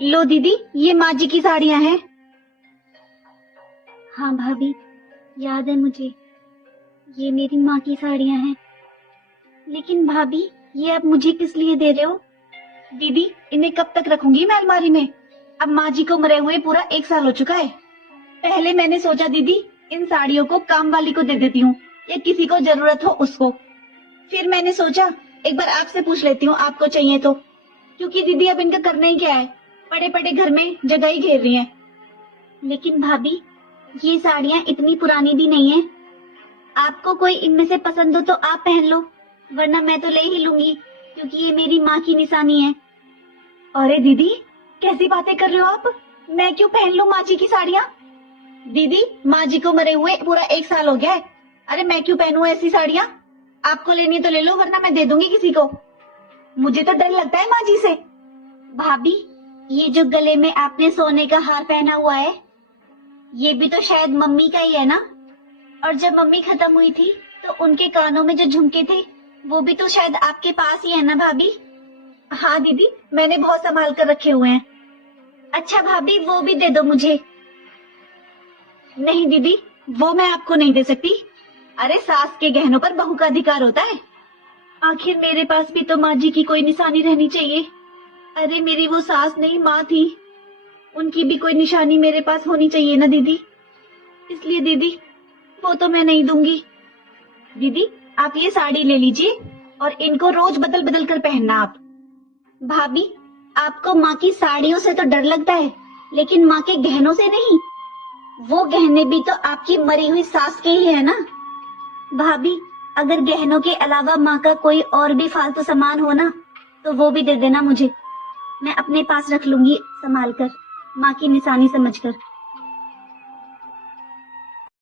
लो दीदी, ये माँ जी की साड़ियाँ हैं। हाँ भाभी, याद है मुझे, ये मेरी माँ की साड़ियाँ हैं। लेकिन भाभी, ये आप मुझे किस लिए दे रहे हो? दीदी, इन्हें कब तक रखूंगी मैं अलमारी में? अब माँ जी को मरे हुए पूरा 1 साल हो चुका है। पहले मैंने सोचा दीदी, इन साड़ियों को काम वाली को दे देती हूँ या किसी को जरूरत हो उसको। फिर मैंने सोचा एक बार आपसे पूछ लेती हूँ, आपको चाहिए तो। क्योंकि दीदी अब इनका करना ही क्या है, पड़े पड़े घर में जगह ही घेर रही हैं। लेकिन भाभी, ये साड़ियाँ इतनी पुरानी भी नहीं है। आपको कोई इनमें से पसंद हो तो आप पहन लो, वरना मैं तो ले ही लूंगी, क्योंकि ये मेरी माँ की निशानी है। अरे दीदी, कैसी बातें कर रहे हो आप? मैं क्यों पहन लूं माँ जी की साड़ियाँ? दीदी, माँ जी को मरे हुए पूरा 1 साल हो गया है। अरे मैं क्यों पहनूं ऐसी साड़ियाँ? आपको लेनी है तो ले लो, वरना मैं दे दूंगी किसी को। मुझे तो डर लगता है माँ जी से। भाभी, ये जो गले में आपने सोने का हार पहना हुआ है, ये भी तो शायद मम्मी का ही है ना? और जब मम्मी खत्म हुई थी तो उनके कानों में जो झुमके थे, वो भी तो शायद आपके पास ही है ना भाभी? हाँ दीदी, मैंने बहुत संभाल कर रखे हुए हैं। अच्छा भाभी, वो भी दे दो मुझे। नहीं दीदी, वो मैं आपको नहीं दे सकती। अरे सास के गहनों पर बहू का अधिकार होता है। आखिर मेरे पास भी तो माँ जी की कोई निशानी रहनी चाहिए। अरे मेरी वो सास नहीं, माँ थी, उनकी भी कोई निशानी मेरे पास होनी चाहिए ना दीदी। इसलिए दीदी, वो तो मैं नहीं दूंगी। दीदी, आप ये साड़ी ले लीजिए और इनको रोज बदल बदल कर पहनना आप। भाभी, आपको माँ की साड़ियों से तो डर लगता है, लेकिन माँ के गहनों से नहीं। वो गहने भी तो आपकी मरी हुई सास के ही है ना। भाभी, अगर गहनों के अलावा माँ का कोई और भी फालतू सामान हो ना, तो वो भी दे देना मुझे। मैं अपने पास रख लूंगी संभाल कर, माँ की निशानी समझकर।